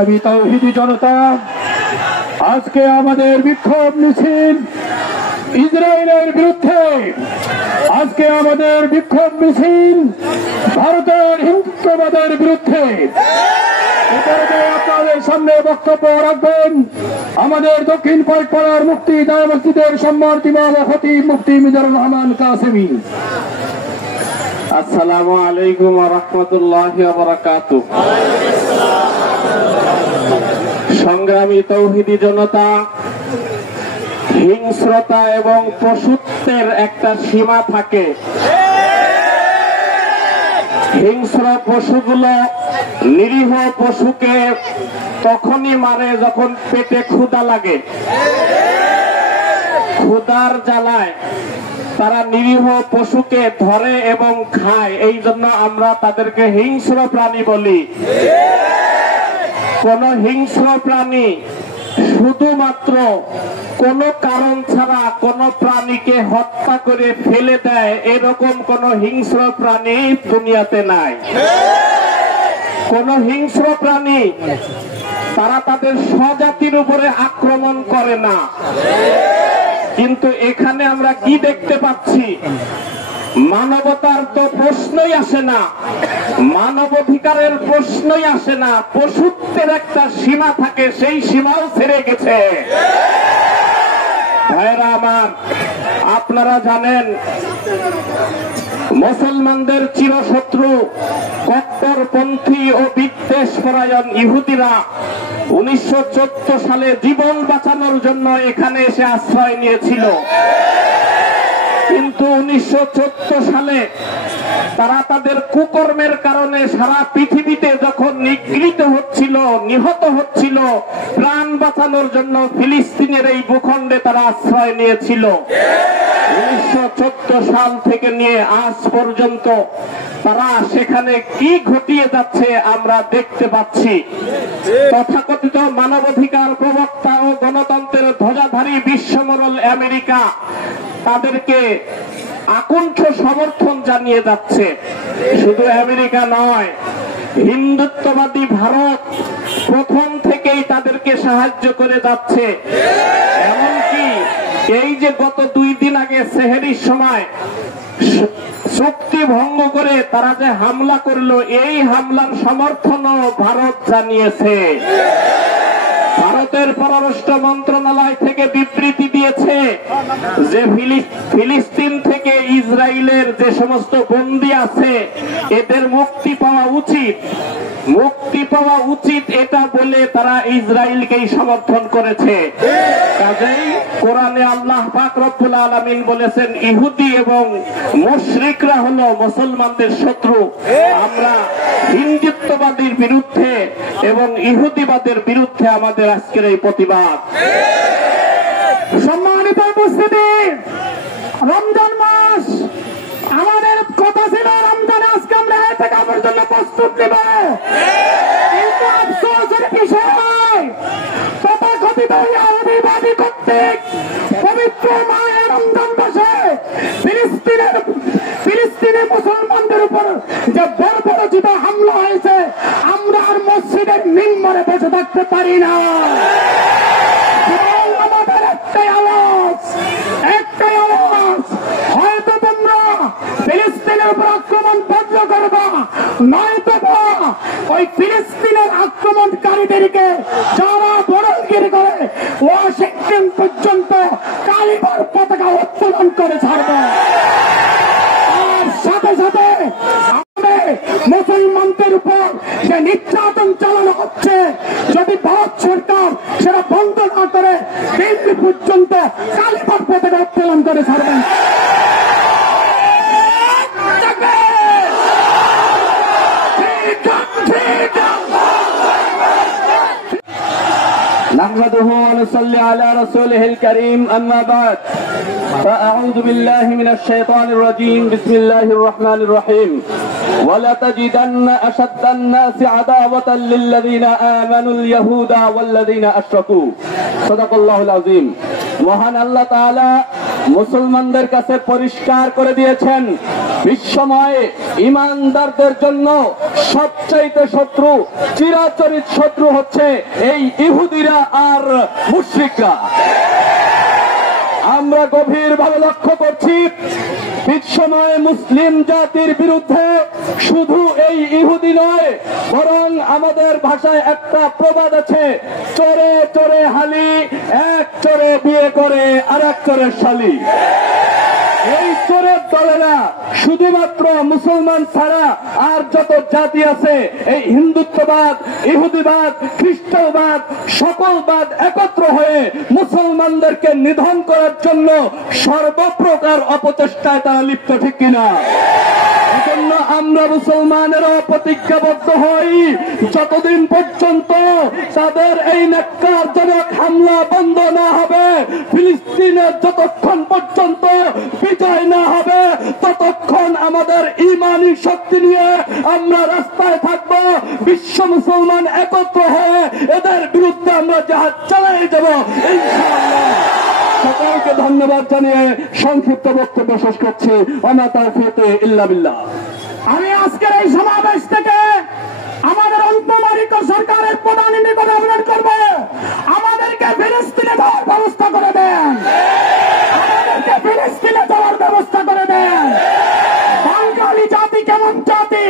সংগ্রামী তাওহীদি জনতা, আজকে আমাদের বিক্ষোভ মিছিল ইসরায়েলের বিরুদ্ধে, আজকে আমাদের বিক্ষোভ মিছিল ভারতের হিন্দুত্ববাদের বিরুদ্ধে। আপনাদের সামনে বক্তব্য রাখবেন আমাদের দক্ষিণ পাইকপাড়ার মুফতি জামে মসজিদের সম্মানিত ইমাম ও খতিব মুফতি মিজানুর রহমান কাসেমী। আসসালামু আলাইকুম ওয়া রাহমাতুল্লাহি ওয়া বারাকাতুহু। সংগ্রামী তাওহীদি জনতা, হিংস্রতা এবং পশুত্বের একটা সীমা থাকে। হিংস্র পশুগুলো নিরীহ পশুকে তখনই মারে যখন পেটে ক্ষুধা লাগে। ক্ষুধার জ্বালায় তারা নিরীহ পশুকে ধরে এবং খায়, এই জন্য আমরা তাদেরকে হিংস্র প্রাণী বলি। কোন হিংস্র প্রাণী শুধুমাত্র কোন কারণ ছাড়া কোন প্রাণীকে হত্যা করে ফেলে দেয়, এরকম কোন হিংস্র প্রাণী দুনিয়াতে নাই। কোন হিংস্র প্রাণী তারা তাদের স্বজাতির উপরে আক্রমণ করে না। কিন্তু এখানে আমরা কি দেখতে পাচ্ছি? মানবতার তো প্রশ্নই আসে না, মানবাধিকারের প্রশ্নই আসে না। পশুত্বের একটা সীমা থাকে, সেই সীমাও ছেড়ে গেছে। ভাইরা আমার, আপনারা জানেন মুসলমানদের চিরশত্রু কট্টরপন্থী ও বিদ্বেষপরায়ণ ইহুদিরা 1914 সালে জীবন বাঁচানোর জন্য এখানে এসে আশ্রয় নিয়েছিল। কিন্তু 1914 সালে তারা তাদের কুকর্মের কারণে সারা পৃথিবীতে যখন নিগৃহীত হচ্ছিল, নিহত হচ্ছিল, প্রাণ বাঁচানোর জন্য ফিলিস্তিনের এই ভূখণ্ডে তারা আশ্রয় নিয়েছিল। 1914 সাল থেকে নিয়ে আজ পর্যন্ত তারা সেখানে কি ঘটিয়ে যাচ্ছে আমরা দেখতে পাচ্ছি। তথাকথিত মানবাধিকার প্রবক্তা ও গণতন্ত্রের ধ্বজাধারী বিশ্বমোড়ল আমেরিকা তাদেরকে আকুণ্ঠ সমর্থন জানিয়ে যাচ্ছে। শুধু আমেরিকা নয়, হিন্দুত্ববাদী ভারত প্রথম থেকেই তাদেরকে সাহায্য করে যাচ্ছে। এমনকি এই যে গত 2 দিন আগে সেহরির সময় চুক্তি ভঙ্গ করে তারা যে হামলা করলো, এই হামলার সমর্থনও ভারত জানিয়েছে। ভারতের পররাষ্ট্র মন্ত্রণালয় থেকে বিবৃতি দিয়েছে যে ফিলিস্তিন থেকে ইসরায়েলের যে সমস্ত বন্দী আছে এদের মুক্তি পাওয়া উচিত, মুক্তি পাওয়া উচিত, এটা বলে তারা ইসরায়েলকেই সমর্থন করেছে। কাজেই কোরআনে আল্লাহ পাক রব্বুল আলামিন বলেছেন ইহুদি এবং মুশরিকরা হলো মুসলমানদের শত্রু। আমরা হিন্দুত্ববাদীর বিরুদ্ধে এবং ইহুদিবাদের বিরুদ্ধে আমাদের আজকের এই প্রতিবাদ। সম্মানিত উপস্থিতি, রমজান মাস, আমাদের কথা ছিল রমজানে আজকে আমরা ইতিকাফের জন্য প্রস্তুত নেব। কিন্তু আফসোসের বিষয়, তথাকথিত ইহুদিবাদী কর্তৃক পবিত্র মাহে রমজান মাসে ফিলিস্তিনের মুসলমানদের উপর যে বর্বরোচিত হামলা হয়েছে, আমরা আর মসজিদের মিম্বরে বসে থাকতে পারি না। আমাদের একটাই আওয়াজ, হয়তো তোমরা ফিলিস্তিনের উপর আক্রমণ বন্ধ করবা, নয়তো ওই ফিলিস্তিনের আক্রমণকারীদেরকে যারা বরলগিরি করে ওয়াশিংটন পর্যন্ত কালিমার পতাকা উত্তোলন করে ছাড়বে। আর সাথে সাথে মুসলমানদের উপর যে নির্যাতন চালানো হচ্ছে, যদি ভারত সরকার সেটা বন্ধ না করে দিল্লি পর্যন্ত কালিমার পতাকা উত্তোলন করে ছাড়বেন। نحمده ونصلي على رسوله الكريم أما بعد فأعوذ بالله من الشيطان الرجيم بسم الله الرحمن الرحيم ولتجدن أشد الناس عداوة للذين آمنوا اليهود والذين أشركوا صدق الله العظيم। মহান আল্লাহ তাআলা মুসলমানদের কাছে পরিষ্কার করে দিয়েছেন বিশ্বময়ে ইমানদারদের জন্য সবচাইতে শত্রু, চিরাচরিত শত্রু হচ্ছে এই ইহুদিরা আর মুশরিকরা। আমরা গভীরভাবে লক্ষ্য করছি বিশ্বময় মুসলিম জাতির বিরুদ্ধে শুধু এই ইহুদি নয়, বরং আমাদের ভাষায় একটা প্রবাদ আছে, চোরে চোরে হালি, এক চোরে বিয়ে করে আর এক চোরের শালি। এই চোরের দলেরা শুধুমাত্র মুসলমান ছাড়া আর যত জাতি আছে এই হিন্দুত্ববাদ, ইহুদিবাদ, খ্রিস্টবাদ, সকলবাদ একত্র হয়ে মুসলমানদেরকে নিধন করার জন্য সর্বপ্রকার অপচেষ্টায় তারা লিপ্ত, ঠিক কিনা? এজন্য আমরা মুসলমানেরা প্রতিজ্ঞাবদ্ধ হই, যতদিন পর্যন্ত তাদের এই ন্যাক্কারজনক হামলা বন্ধ না হবে, ফিলিস্তিনের যতক্ষণ পর্যন্ত বিজয় না হবে, ততক্ষণ আমাদের ইমানি শক্তি নিয়ে আমরা রাস্তায় থাকব। বিশ্ব মুসলমান একত্র হয়ে এদের বিরুদ্ধে আমরা জাহাজ চালিয়ে যাব ইনশাআল্লাহ। সকলকে ধন্যবাদ জানিয়ে সংক্ষিপ্ত বক্তব্য শেষ করছি। ওমা তাওফীক ইল্লা বিল্লাহ। আমি আজকের এই সমাবেশ থেকে আমাদের অন্তর্বর্তী সরকারের প্রধানের নিকট আবেদন করব, আমাদেরকে ফিলিস্তিনে যাওয়ার ব্যবস্থা করে দেন, আমাদেরকে ফিলিস্তিনে যাওয়ার ব্যবস্থা করে দেন। বাঙালি জাতি কেমন জাতি,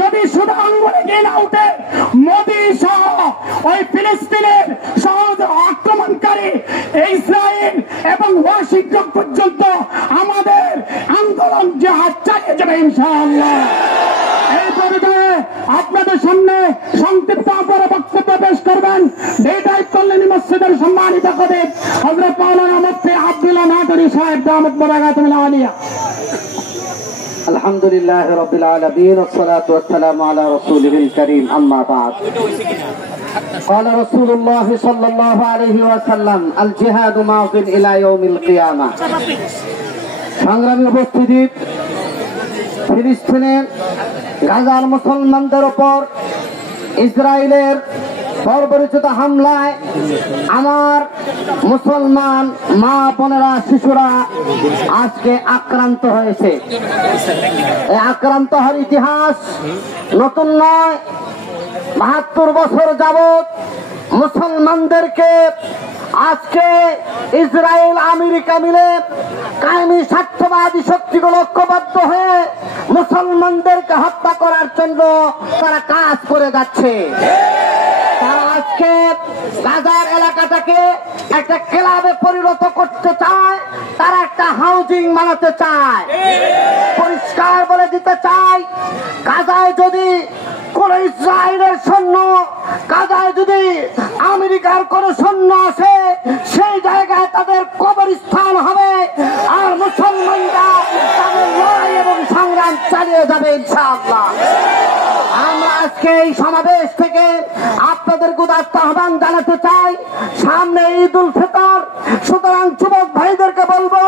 যদি শুধু আঙ্গুলে গিয়ে না উঠে মোদী সহ ওই ফিলিস্তিনের সহজ আক্রমণকারী ইসরায়েল এবং ওয়াশিংটন পর্যন্ত আমাদের আন্দোলন জাহাজ চালিয়ে যাবে ইনশাআল্লাহ। এই পর্যায়ে আপনাদের সামনে সংক্ষিপ্ত আপনারা বক্তব্য পেশ করবেন বেদায়ত কল্যাণী মসজিদের সম্মানিত খতিব হযরত মাওলানা মুফতি আব্দুল্লাহ নাটোরী সাহেব দামাত বারাকাতুহুল আলিয়া। আলহামদুলিল্লাহ রাব্বিল আলামিন والصلاه والسلام على رسوله الكريم اما بعد قال رسول الله صلى الله عليه وسلم الجهاد ماض الى يوم القيامه। সংগ্রামী উপস্থিতি, ফিলিস্তিনের গাজার মুসলমানদের উপর ইসরায়েলের বর্বরোচিত হামলায় আমার মুসলমান মা বোনেরা, শিশুরা আজকে আক্রান্ত হয়েছে। এই আক্রান্ত হওয়ার ইতিহাস নতুন নয়। ৭২ বছর যাবৎ মুসলমানদেরকে আজকে ইসরায়েল আমেরিকা মিলে কায়েমি স্বার্থবাদী শক্তিগুলো ঐক্যবদ্ধ হয়ে মুসলমানদেরকে হত্যা করার জন্য তারা কাজ করে যাচ্ছে। তারা আজকে গাজার এলাকাটাকে একটা ক্লাবে পরিণত করতে চায়, তারা একটা হাউজিং বানাতে চায়। পরিষ্কার বলে দিতে চাই, গাজায় যদি কোন ইসরায়েলের সৈন্য, গাজায় যদি আমেরিকার কোন সৈন্য আসে, সেই জায়গায় তাদের কবরস্থান হবে আর মুসলমানরা তাদের লড়াই এবং সংগ্রাম চালিয়ে যাবে ইনশাআল্লাহ। আমরা আজকে এই সমাবেশ থেকে আপনাদের উদাত্ত আহ্বান জানাতে চাই, সামনে ঈদ উল ফিতর, সুতরাং যুবক ভাইদেরকে বলবো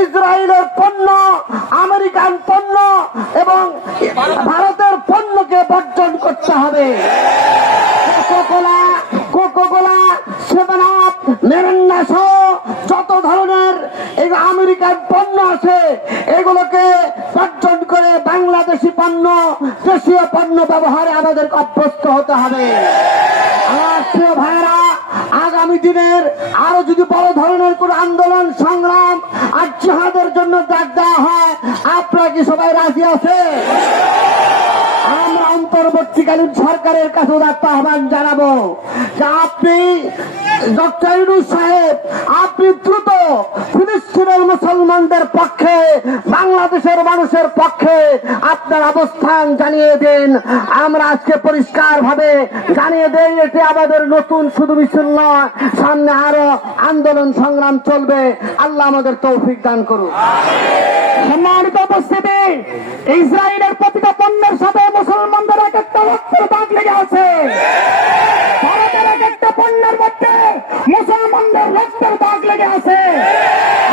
ইসরায়েলের পণ্য, আমেরিকান পণ্য এবং ভারতের পণ্যকে বর্জন করতে হবে। কোকা-কোলা, সেভেন আপ, মেরিন্ডা সহ যত ধরনের এই আমেরিকান পণ্য আছে এগুলোকে বর্জন করে বাংলাদেশি পণ্য, দেশীয় পণ্য ব্যবহারে আমাদেরকে অভ্যস্ত হতে হবে। আমার প্রিয় ভাইরা, আগামী দিনের আরো যদি বড় ধরনের কোন আন্দোলন, সংগ্রাম আর জিহাদের জন্য ডাক দেওয়া হয়, আপনারা কি সবাই রাজি আছে? আমরা অন্তর্বর্তীকালীন সরকারের কাছে উদাত্ত আহ্বান জানাবো যে আপনি ডক্টর ইউনূস সাহেব, আপনি দ্রুত ফিলিস্তিনের মুসলমানদের পক্ষে, বাংলাদেশের মানুষের পক্ষে আপনার অবস্থান জানিয়ে দিন। আমরা আজকে পরিষ্কার ভাবে জানিয়ে দেই, এটি আমাদের নতুন শুধু মিছিল নয়, সামনে আরো আন্দোলন সংগ্রাম চলবে। আল্লাহ আমাদের তৌফিক দান করুন। সম্মানিত উপস্থিতি, ইসরায়েলের প্রতিটা পণ্যের সাথে মুসলমানদের এক একটা রক্তের দাগ লেগে আছে। ভারতের এক একটা পণ্যের মধ্যে মুসলমানদের রক্তের দাগ লেগে আছে।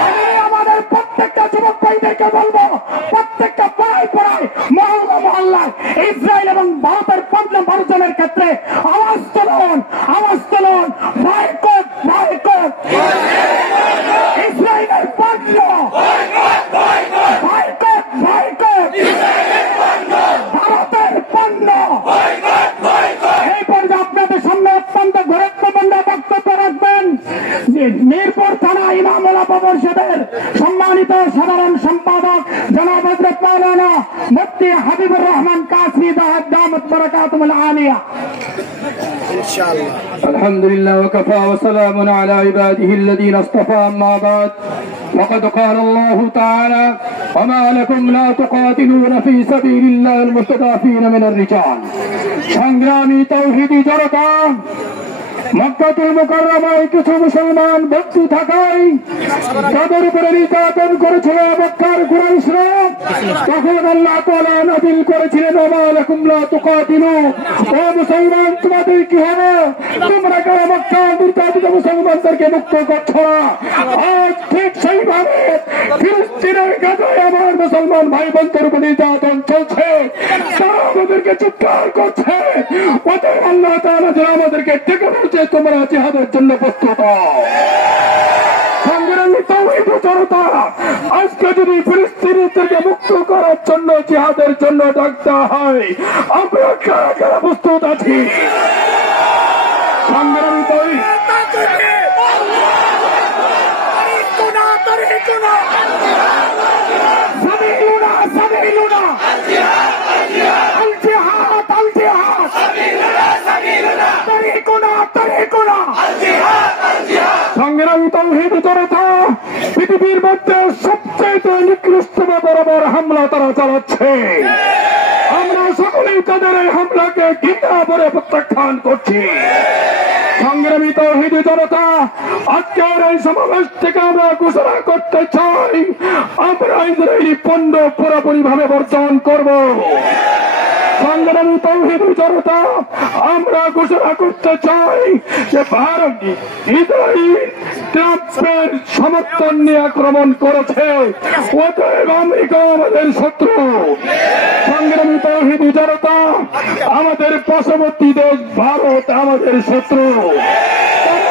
আমি আমাদের প্রত্যেকটা যুবক ভাইদেরকে বলবো, প্রত্যেকটা পাড়ায় মহল্লায় ইসরায়েল এবং ভারতের পণ্য বর্জনের ক্ষেত্রে আওয়াজ তুলুন, আওয়াজ তুলুন। বয়কট, বয়কট ইসরায়েলের পণ্য, বয়কট, বয়কট। ইমাম ওলামা পরিষদের সম্মানিত সাধারণ সম্পাদক জনাব হযরত মাওলানা মুফতি হাবিবুর রহমান কাসমি দামাত বারাকাতুহুল আলিয়া। الحمد لله وكفى وسلام على عباده الذين اصطفى أما بعد وقد قال الله تعالى وما لكم لا تقاتلون في سبيل الله المستضعفين من الرجال সংগ্রামী তাওহীদি জনতা মক্কাতুল মুকাররমায় কিছু মুসলমান ব্যক্তি থাকায় তাদের উপরে নির্যাতন করেছিল মক্কার কুরাইশরা। তখন আল্লাহ তাআলা নাযিল করেছিলেন ওয়া লাকুম লা তুকাতিলু, ও মুসলমান তোমাদের কি হবে, তোমরা কেন মক্কার নির্যাতিত মুসলমানদেরকে মুক্ত করছো না? আজ ঠিক সেইভাবে ফিলিস্তিনের গাজায় আমার মুসলমান ভাই বোনদের উপর নির্যাতন চলছে, তারা আমাদেরকে চিৎকার করছে। অতএব আল্লাহ তাআলা যেন আমাদেরকে ডেকে বলছে তোমরা জিহাদের জন্য প্রস্তুত হও। সংগ্রামী তাওহীদি জনতা, আজকে যদি ফিলিস্তিনিদেরকে মুক্ত করার জন্য জিহাদের জন্য ডাকতে হয়, আমরা কারা কারা প্রস্তুত আছি? সংগ্রামী তাওহীদি সংগ্রামী তাওহীদি জনতা, পৃথিবীর মধ্যে সবচেয়ে নিকৃষ্টতম বরাবর হামলা তারা চালাচ্ছে। আমরা সকলেই তাদের এই হামলাকে ঘৃণা ভরে প্রত্যাখ্যান করছি। সংগ্রামী তাওহীদি জনতা, আজকের এই সমাবেশ থেকে আমরা ঘোষণা করতে চাই আমরা ইসরায়েলি পণ্য পুরোপুরি ভাবে বর্জন করব। সংগ্রামী তাওহীদি জনতা, আমরা ঘোষণা করতে চাই যে ভারত ইসরায়েল ট্রাম্পের সমর্থন নিয়ে আক্রমণ করেছে, অতএব আমেরিকা আমাদের শত্রু। সংগ্রামী তাওহীদি জনতা, আমাদের পার্শ্ববর্তী দেশ ভারত আমাদের শত্রু,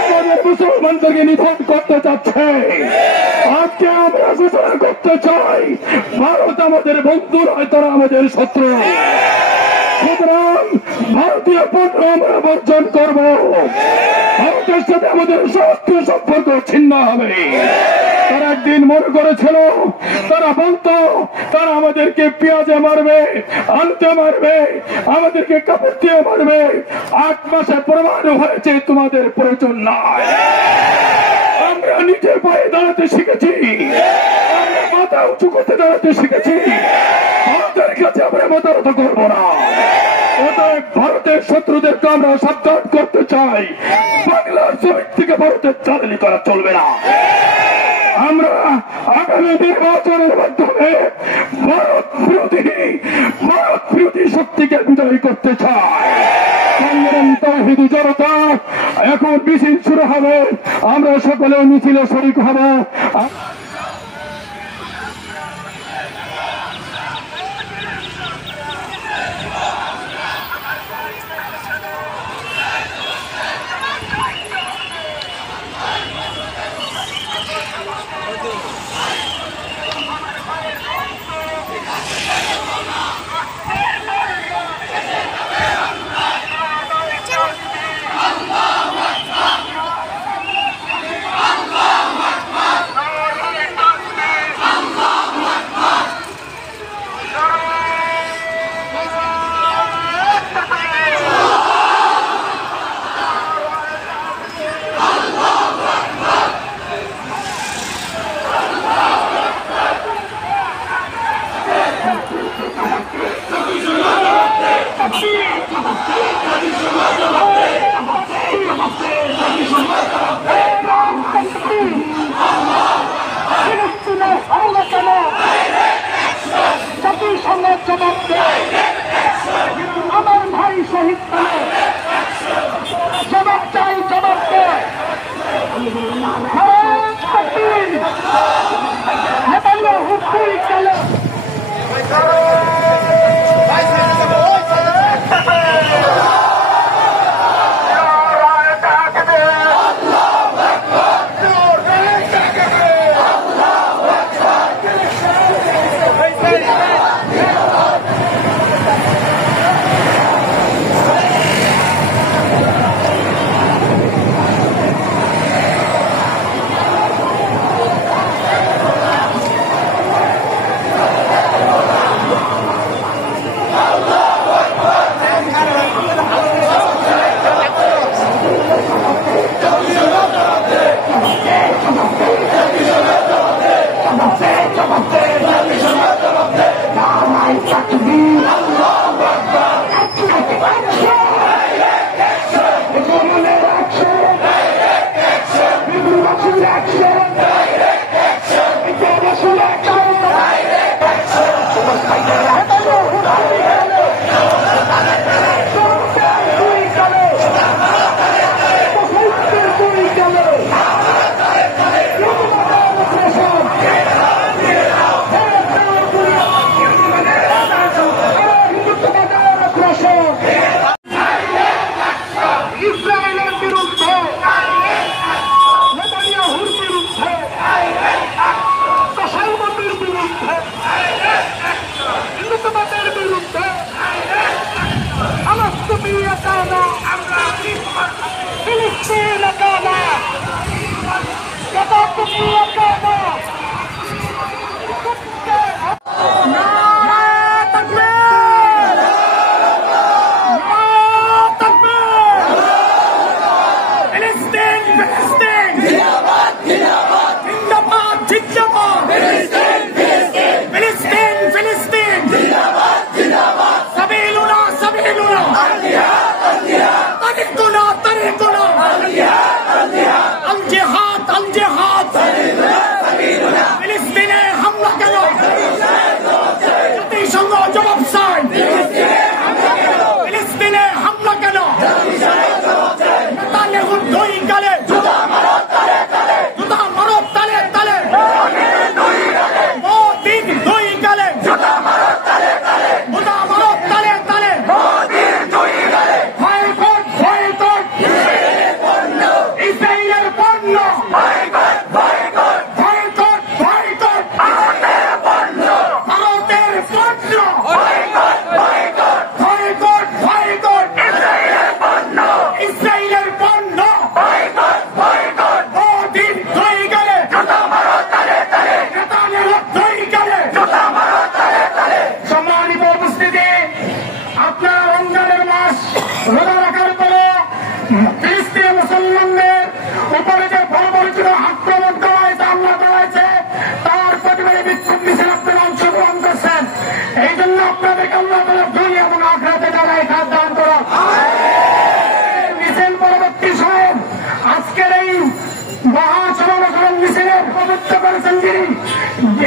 আমাদের মুসলমানদেরকে নিধন করতে চাচ্ছে। আজকে আমরা ঘোষণা করতে চাই ভারত আমাদের বন্ধু নয়, তারা আমাদের শত্রু। সুতরাং ভারতীয় পণ্য আমরা বর্জন করব, ভারতের সাথে আমাদের সমস্ত সম্পর্ক ছিন্ন হবে। তারা একদিন মনে করেছিল, তারা বলতো তারা আমাদেরকে পেঁয়াজে মারবে, আলুতে মারবে, আমাদেরকে কাপড় দিয়ে মারবে। 8 মাসে প্রমাণ হয়েছে তোমাদের প্রয়োজন নাই। আমরা নিজের পায়ে দাঁড়াতে শিখেছি, আমরা মাথা উঁচু করতে দাঁড়াতে শিখেছি। ভারতের কাছে আমরা মাতারত করবো না। অতএব ভারতের শত্রুদেরকে আমরা সাবধান করতে চাই, বাংলার জমিন থেকে ভারতের চালানি করা চলবে না। আমরা আগামী নির্বাচনের মাধ্যমে ভারত বিরোধী শক্তিকে বিজয়ী করতে চাই। সংগ্রামী তাওহীদি জনতা, এখন মিছিল শুরু হবে, আমরা সকলে মিছিলে শরীক হব।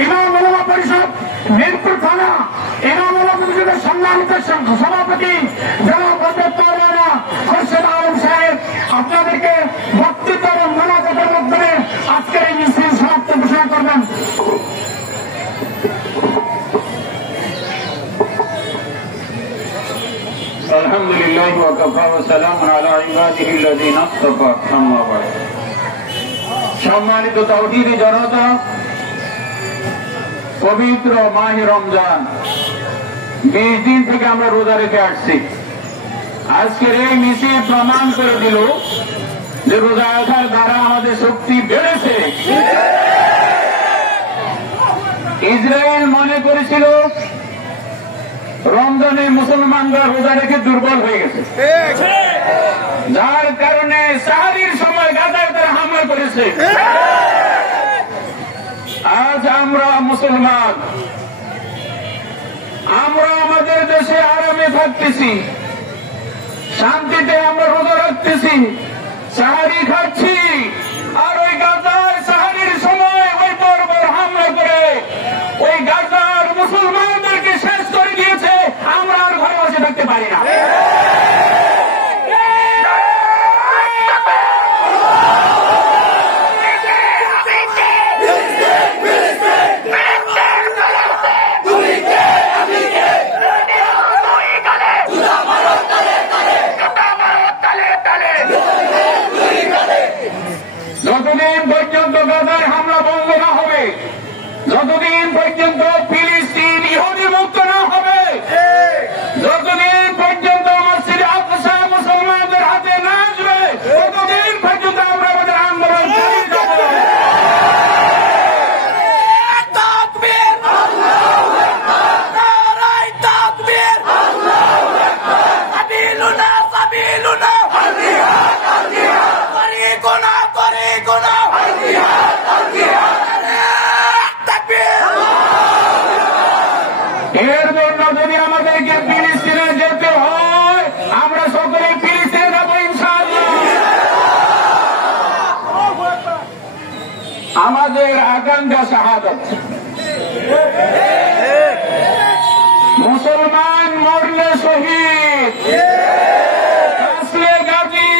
ইমাম ওলামা পরিষদ মিরপুর থানা ইমাম ওলামা পরিষদের সম্মানিত সভাপতি জনাব হযরত মাওলানা খোরশেদ আলম সাহেব আপনাদেরকে বক্তৃতা এবং মোনাজাতের মাধ্যমে আজকের এই মিছিল সমাপ্ত ঘোষণা করবেন। আলহামদুলিল্লাহ ওয়া কাফা ওয়া সালামুন আলা ইবাদিহি আল্লাযীনা ইসতাফা আম্মা বা'দ। সম্মানিত তাওহীদি জনতা, পবিত্র মাহে রমজান 20 দিন থেকে আমরা রোজা রেখে আসছি। আজকের এই মিছিল প্রমাণ করে দিল যে রোজা রাখার দ্বারা আমাদের শক্তি বেড়েছে। ইসরায়েল মনে করেছিল রমজানে মুসলমানরা রোজা রেখে দুর্বল হয়ে গেছে, যার কারণে সাহারির সময় গাজায় তারা হামলা করেছে। আজ আমরা মুসলমান, আমরা আমাদের দেশে আরামে থাকতেছি, শান্তিতে আমরা রোজা রাখতেছি, সাহারি খাচ্ছি, আর ওই গাজার সাহারির সময় ওই বর্বর হামলা করে ওই গাজার মুসলমানদেরকে শেষ করে দিয়েছে। আমরা আর ঘরে বসে থাকতে পারি না। যতদিন পর্যন্ত গাজায় হামলা বন্ধ না হবে, যতদিন পর্যন্ত ফিলিস্তিন ইহুদি মুক্ত না হবে, যতদিন পর্যন্ত মসজিদে আকসা মুসলমানদের হাতে না আসবে, ততদিন পর্যন্ত আমরা আমাদের আন্দোলন চালিয়ে যাব। এর জন্য যদি আমাদেরকে ফিলিস্তিনে যেতে হয়, আমরা সকলে ফিলিস্তিনে যাবো ইনশাআল্লাহ। আমাদের আকাঙ্ক্ষা শাহাদাত। মুসলমান মরলে শহীদ, বাঁচলে গাজী,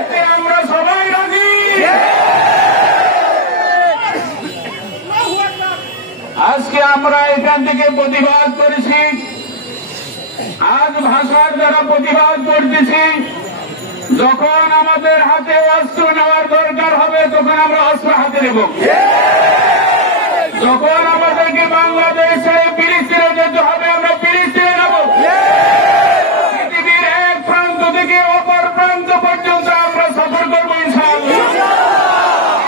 এতে আমরা সবাই রাজি। আজকে আমরা এখান থেকে প্রতিবাদ করেছি, আজ ভাষার দ্বারা প্রতিবাদ করতেছি। যখন আমাদের হাতে অস্ত্র নেওয়ার দরকার হবে তখন আমরা অস্ত্র হাতে নেব। যখন আমাদেরকে বাংলাদেশে ফিলিস্তিনে যেতে হবে আমরা ফিলিস্তিনে যাব। পৃথিবীর এক প্রান্ত থেকে অপর প্রান্ত পর্যন্ত আমরা সফর করবো ইনশাআল্লাহ।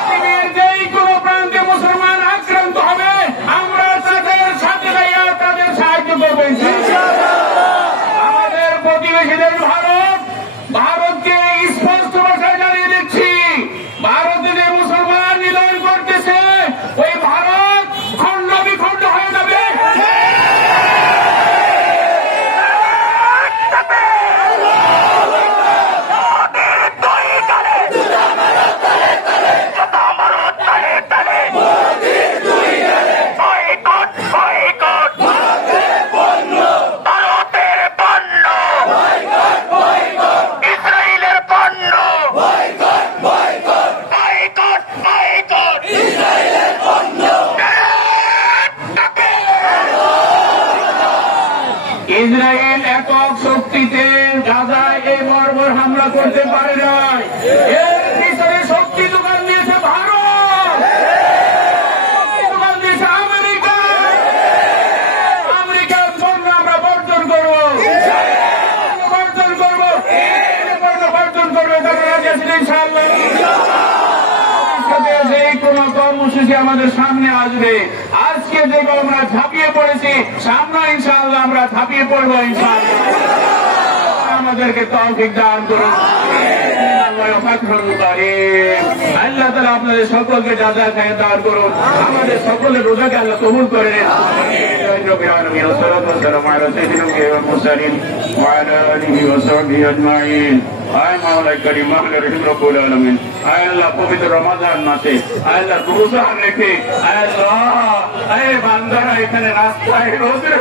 পৃথিবীর যেই কোনো প্রান্তে মুসলমান আক্রান্ত হবে আমরা তাদের সাথে যাইয়া তাদের সাহায্য করবো ইনশাআল্লাহ। আমাদের প্রতিবেশী দেশ ভারত, ভারতকে স্পষ্ট ভাষায় জানিয়ে দিচ্ছি, ভারতে যে মুসলমান নিধন করতেছে ওই ভারত খণ্ড বিখণ্ড হয়ে যাবে। ইসরায়েল একক শক্তিতে গাজায় এই বর্বর হামলা করতে পারে নাই। এর পিছনে শক্তি দোকান দিয়েছে ভারত, দোকান দিয়েছে আমেরিকা। আমেরিকার পণ্য আমরা বর্জন করবো, বর্জন করবো, বর্জন করবো। ইনশাআল্লাহ যে কোনো কর্মসূচি আমাদের সামনে আসবে, আজকে যেগুলো আমরা ঝাঁপিয়ে পড়েছি, সামনে ইনশাআল্লাহ আমরা ঝাঁপিয়ে পড়বো ইনশাআল্লাহ। আমাদেরকে তৌফিক দান করুন। আল্লাহ তাআলা আপনাদের সকলকে যা যা খায় দান করুন। আমাদের সকলের রোজাকে আল্লাহ কবুল করে নেন। رب العالمين والصلاة والسلام على سيدنا الأنبياء والمرسلين وعلى آله وصحبه أجمعين আয় মাওলাই করিম মাওলা রহিম রব্বুল আলামিন আয় আল্লাহ পবিত্র রমাদান মাসে আয় আল্লাহ রোজা রেখে আয় আল্লাহ আয় বান্দারা এখানে রাস্তায় রোজে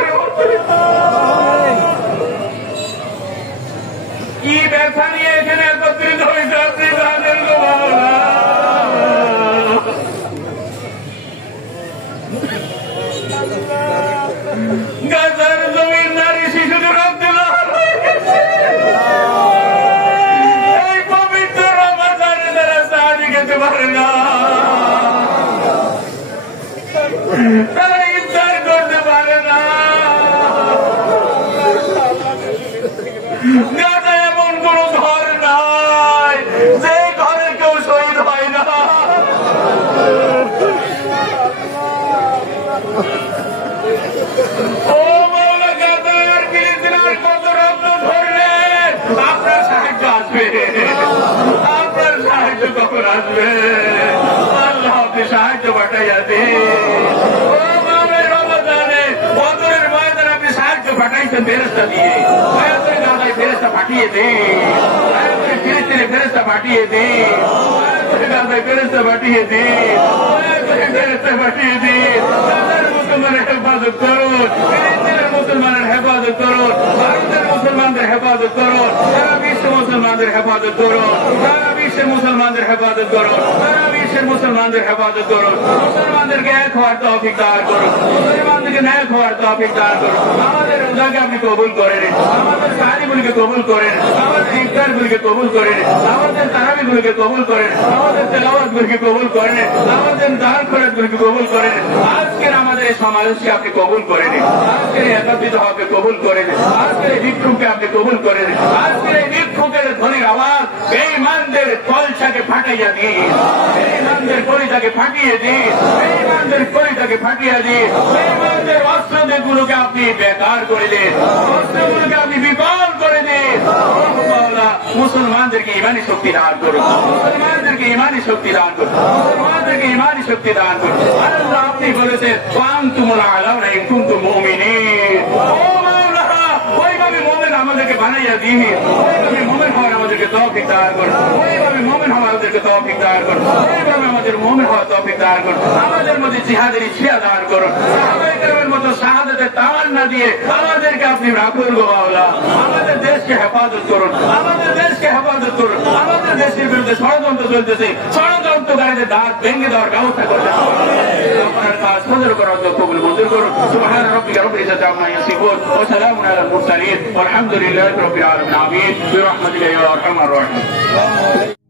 কি ব্যথা নিয়ে এখানে একত্রিত হয়েছে আপনি জানেন গো মাওলা গাজার জমির নারী শিশুদের রক্তে লাল হয়ে গেছে এই পবিত্র রমাদানে তারা সাহায্য খেতে পারে না তারা ইফতার করতে পারে না গাজা এমন কোন ঘর নাই যে ঘরে কেউ শহীদ হয় না ও মাওলা গাজার ফিলিস্তিনের কত রক্ত ঝরলেন আপনার সাহায্য আসবে আপনার সাহায্য কখন আসবে আল্লাহ আপনি সাহায্য পাঠাইয়া দিন ও মাওলা রমাদানে বদরের ময়দানে আপনি সাহায্য পাঠাইছেন ফেরেশতা দিয়ে দয়া করে গাজায় ফেরেশতা পাঠিয়ে দিন দয়া করে ফিলিস্তিনে ফেরেশতা পাঠিয়ে দিন দয়া করে গাজায় ফেরেশতা পাঠিয়ে দিন দয়া করে ফেরেশতা পাঠিয়ে দিন মুসলমানের হেফাজত করুন ফিলিস্তিনের মুসলমানের হেফাজত করুন ভারতের মুসলমানদের হেফাজত করুন সারা বিশ্ব মুসলমানদের হেফাজত করুন সারা বিশ্বের মুসলমানদের হেফাজত করুন সারা বিশ্বের মুসলমানদের হেফাজত করুন মুসলমানদেরকে এক হওয়ার তৌফিক দান করুন মুসলমানদেরকে ন্যায় হওয়ার তৌফিক দান করুন আমাদের রোজাকে আপনি কবুল করে নিন আমাদের সাহারিগুলিকে কবুল করেন আমাদের ইফতারগুলিকে কবুল করেন আমাদের তারাবিগুলিকে কবুল করেন আমাদের তেলাওয়াতগুলিকে কবুল করেন আমাদের দান খরচগুলিকে কবুল করেন আজকের আমাদের এই সমাবেশকে আপনি কবুল করে নিন আজকের একত্রিত হওয়াকে কবুল করে নিন আজকের এই বিক্ষোভকে আপনি কবুল করে নিন আজকের এই বিক্ষোভের ধ্বনির আওয়াজ বেঈমানদের কলসাকে ফাটাইয়া দিন বেঈমানদের কলিজাকে ফাটিয়ে দিন বেঈমানদের কলিজাকে ফাটিয়ে দিন বেঈমানদের অস্ত্রগুলোকে আপনি বেকার করে দিন অস্ত্রগুলোকে আপনি বিকল করে দিন মুসলমানদেরকে ইমানি শক্তি দান করুন মুসলমানদেরকে ইমানি শক্তি দান করুন মুসলমানদেরকে ইমানি শক্তি দান করুন আল্লাহ আপনি বলেছেন আনতুমুল আ'লাউনা ইন কুনতুম মুমিনিন ও মাওলা ওইভাবে মুমিন আমাদেরকে বানাইয়া দিন ওইভাবে মুমিন হওয়ার আমাদেরকে তৌফিক দান করুন ওইভাবে মুমিন হওয়ার আমাদেরকে তৌফিক দান করুন ওইভাবে আমাদের মুমিন হওয়ার তৌফিক দান করুন আমাদের মধ্যে জিহাদের ইচ্ছা দান করুন সাহাবায়ে কেরামের মতো শাহাদাতের তামান্না দিয়ে আমাদেরকে আপনি রাখুন গো মাওলা আমাদের দেশকে হেফাজত করুন আমাদের দেশকে হেফাজত করুন আমাদের দেশের বিরুদ্ধে ষড়যন্ত্র চলতেছে ষড়যন্ত্রকারীদের দাঁত ভেঙে দেওয়ার ব্যবস্থা করুন আপনার কাজ ফজর করার কবুল মঞ্জুর করুন সুবহান রাব্বিকা রাব্বিল ইজ্জাতি আম্মা ইয়াসিফুন ওয়া সালামুন আলাল মুরসালিন ওয়ালহামদুলিল্লাহি রাব্বিল আলামিন আমিন বিরহমাতিকা ইয়া আরহামার রাহিম